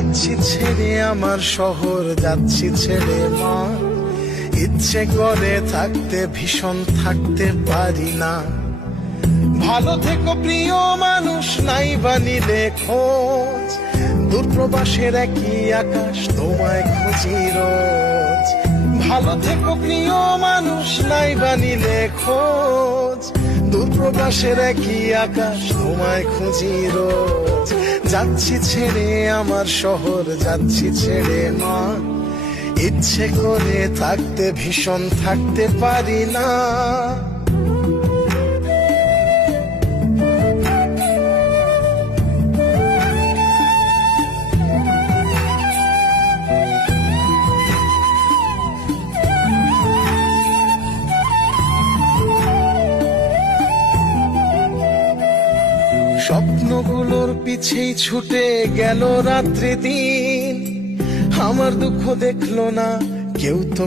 যাচ্ছি ছেড়ে আমার শহর, যাচ্ছি ছেড়ে মা। ইচ্ছে করে থাকতে ভীষণ থাকতে পারি না। ভালো থেকো প্রিয় মানুষ, নাই বানিলে খোঁজ। দূরপ্রবাসের একই আকাশ, তোমায় খুঁজি রোজ। ভালো থেকো প্রিয় মানুষ, নাই বানিলে খোঁজ। দূরপ্রবাসের একই আকাশ, তোমায় খুঁজি রোজ। যাচ্ছি ছেড়ে আমার শহর, যাচ্ছি ছেড়ে মা। ইচ্ছে করে থাকতে ভীষণ থাকতে পারি না। স্বপ্নগুলোর পিছেই ছুটে গেল রাত্রি দিন। আমার দুঃখ দেখলো না কেউ তো।